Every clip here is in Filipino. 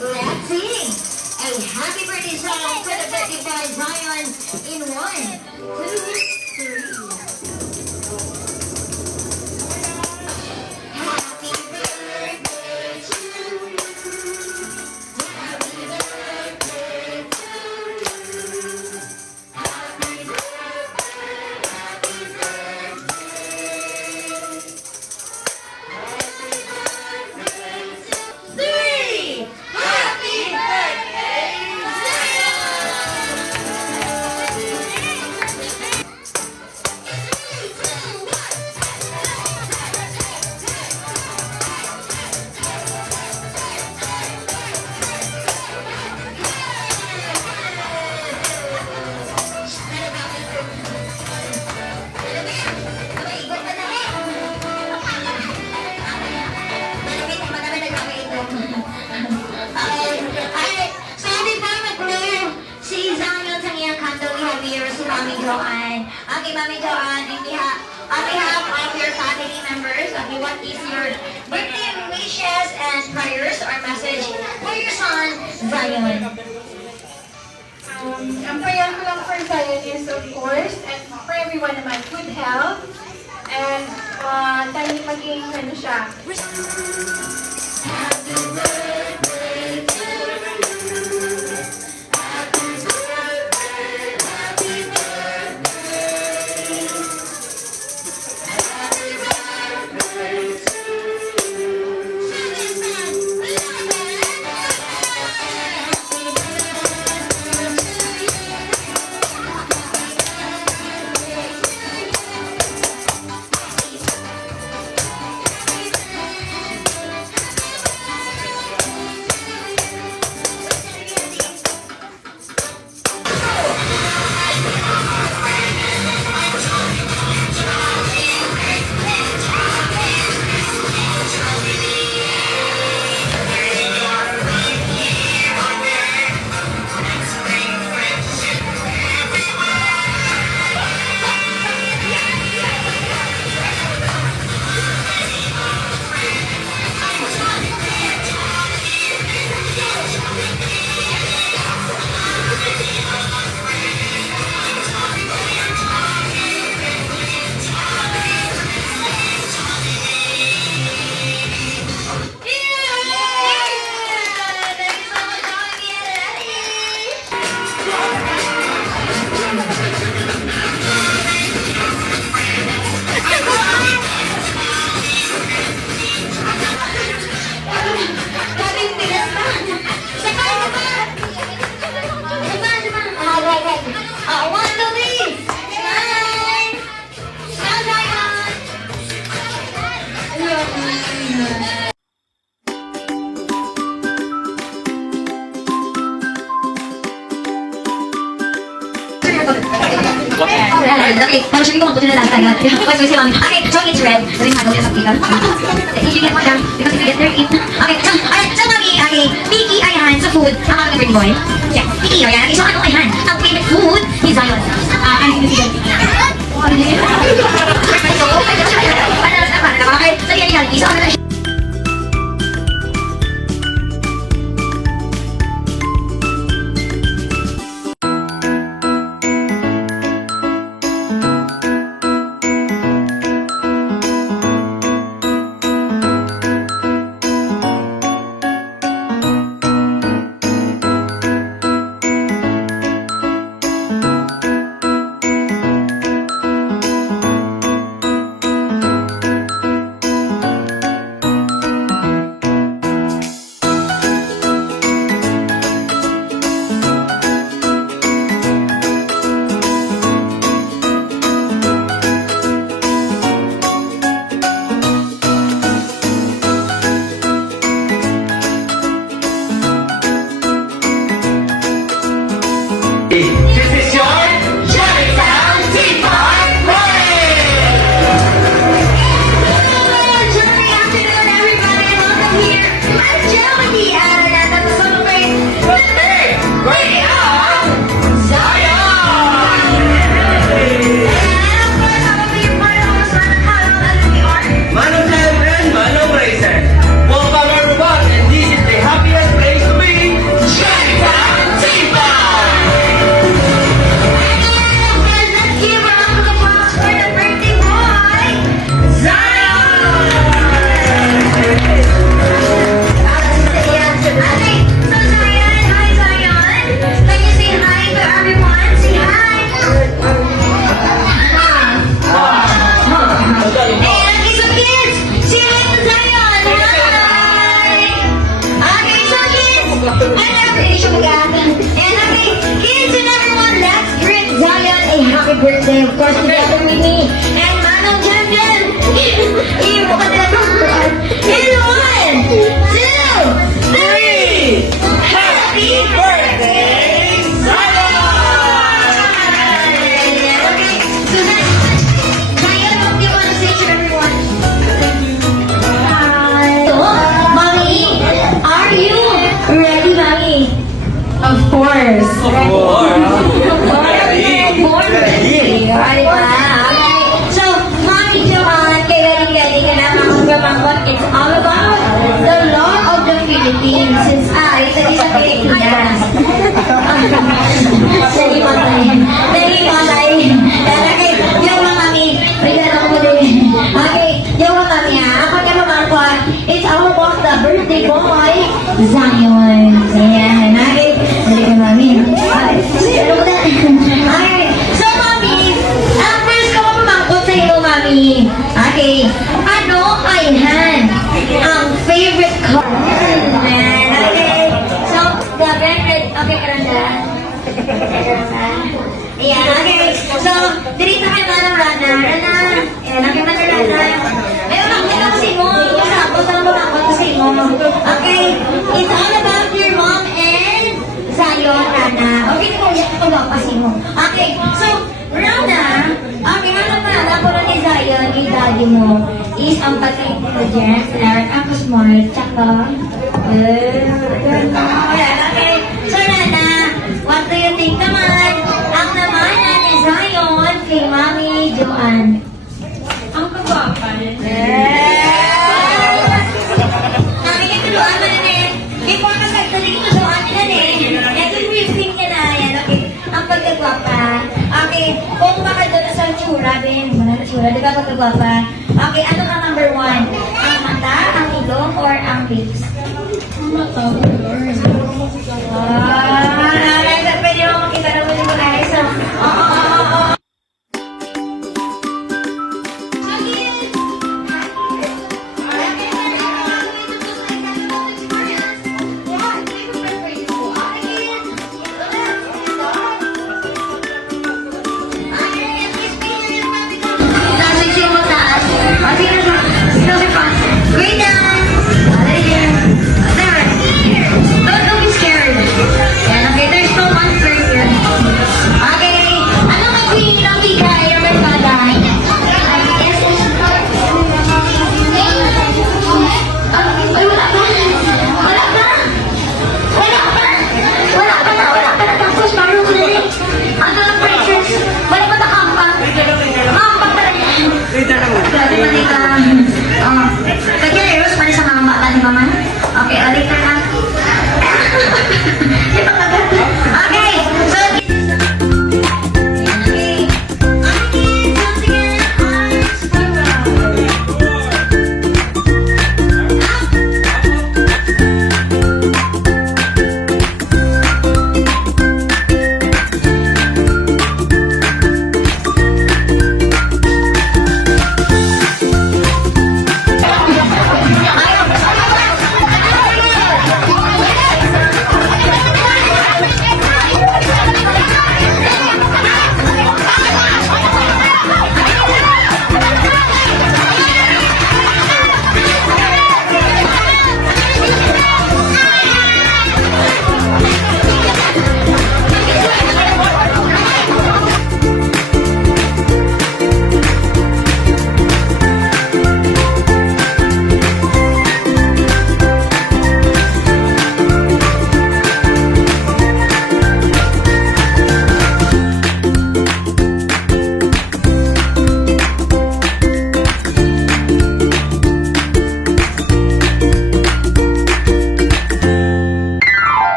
Let's sing a happy birthday song for the birthday boy Zion in 1, 2, 3. Happy birthday to you. Happy birthday to you. Happy birthday, happy birthday. Three! Happy birthday, Joanne. Okay, Mami Joanne, on behalf of your family members, okay, what is your birthday wishes and prayers or message for your son, Zion? Ang prayer ko lang for Zion is, of course, and for everyone naman, good health, and tayo maging ano siya. Happy birthday to you. Happy birthday, happy birthday. Happy birthday to Okay, parang siya ko na lang tayo. Wait, wait, mami. Okay, so it's red. Ring halo sa pika. If you get one down, because if you get there, eat. Okay, so mami, okay, Mickey, ayan, sa food, ang mga birthday boy. Yeah, Mickey, ayan. Okay, so ano, ayan, ang favorite food ni Zion. Ano yung sigaw? Okay, so yan, so ano na siya? birthday, of course, together with me. And Manong Champion, ibo ka nila pagkuhan. In 1, 2, 3, happy birthday, Zion! Okay, so Zion, what do you want to say to everyone? So, Mommy, are you ready, Mommy? Of course. Ready. Okay. So, Mommy Joanne, kaya ready ka na mga it's all about the law of the Philippines. Since tadi sa Pilipinas. Dali matay. Okay, yung mga Mami, may ganang mo din. Okay, yung mga Mami ha, ako naman po, it's all about the birthday boy, Zion. Ayan, okay. Dali ka Mami. Okay, okay. So Mami, ang first ko pamangkot sa iyo Mami. Okay, ano ayan ang favorite ko? Okay, so the favorite, okay karanda. Ayan, okay. So, dirito kay Manang Rana. Ayan, okay, Manang Rana. Ayun, nakita ko si mo. Tapos ang pamangkot ko si mo. Okay, it's all about your mom and Zion, Rana. Okay, ito pa si mo. Okay, so, Rana, okay, nalala ko na ni Zion, ni daddy mo, is ang pag-intelligent, ang smart, tsaka, okay. So, Rana, what do you think naman? Ang naman ni Zion kay Mami Joanne. Ang kagwapa. Mami, kituluan mo na eh. Before ka sagtali kituluan nila eh. Ito briefing niya na yan, okay? Ang pagkagwapa. Okay, kung baka doon sa tsura, Ben, wala na tsura, di ba pagkagwapa? Okay, ano ka number 1? Ang mata, ang ilong, or ang lips? Ang mata. Pwede mo makita naman yung mga so, Great down. There.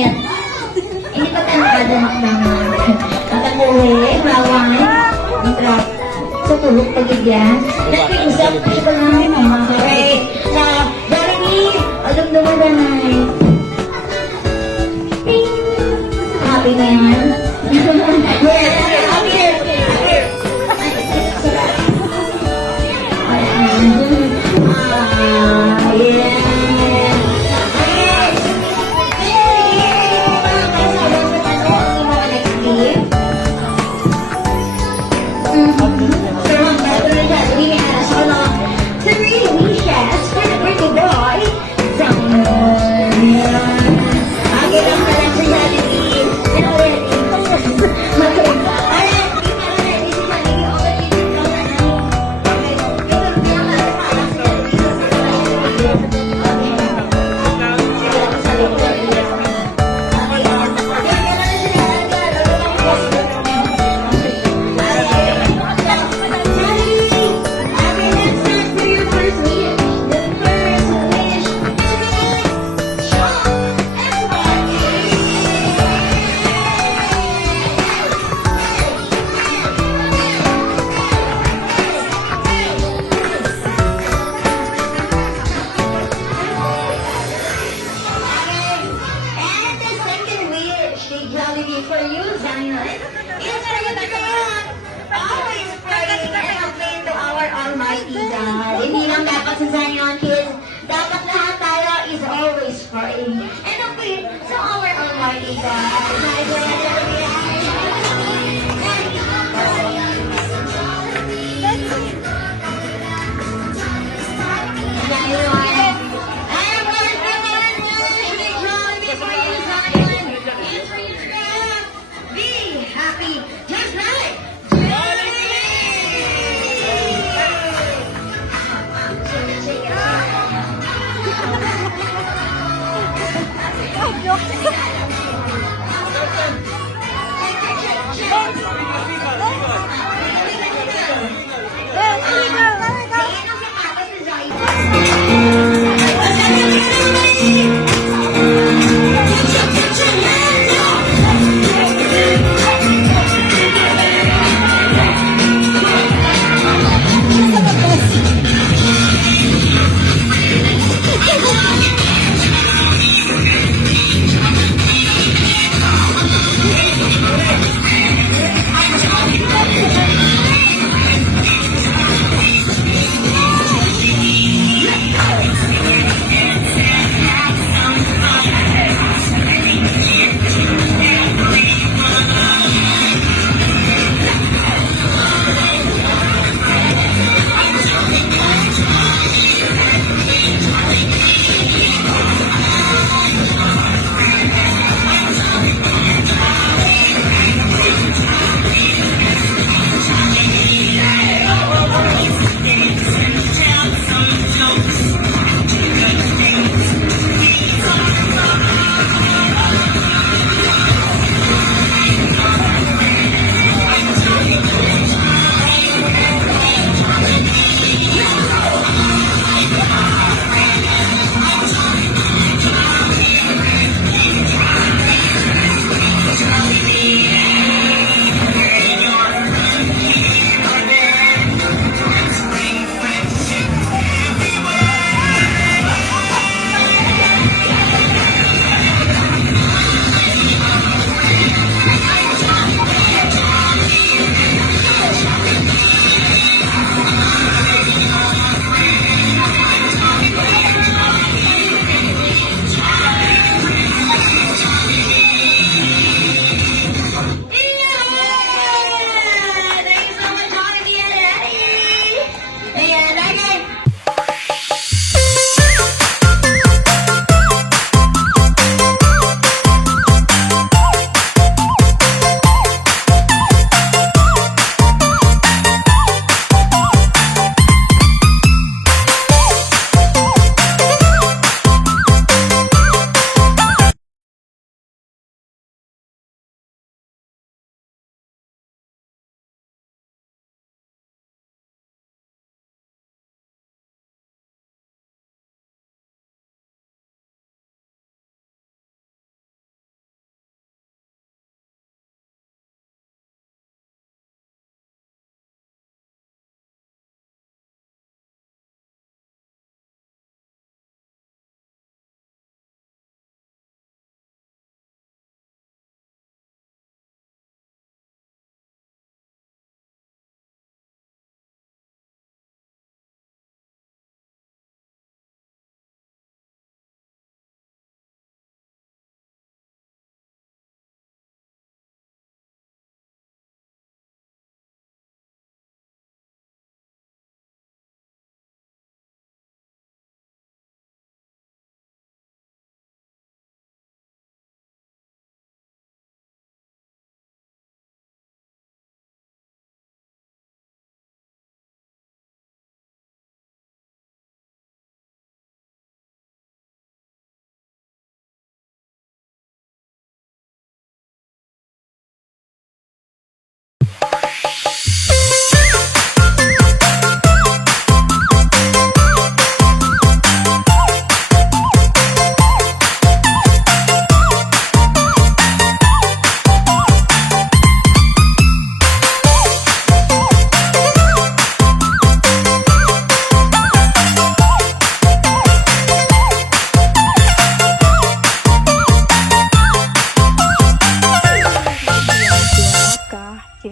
yan. Hindi pa tayo makadamak naman. Ang takuwi, bawang, ang trap. Sa tulog pagid yan. Nag-usap ko siya namin mga kare. Na, Darani, alam naman ba na happy na yan. Happy na. And the second wish, the Jollibee for you, Zion. Is for you to come. Always praying and hoping to our Almighty God. Hindi lang dapat sa Zion kids, dapat lahat tayo is always praying. And hoping to our Almighty God. Be happy, just like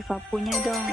Eva punya dong.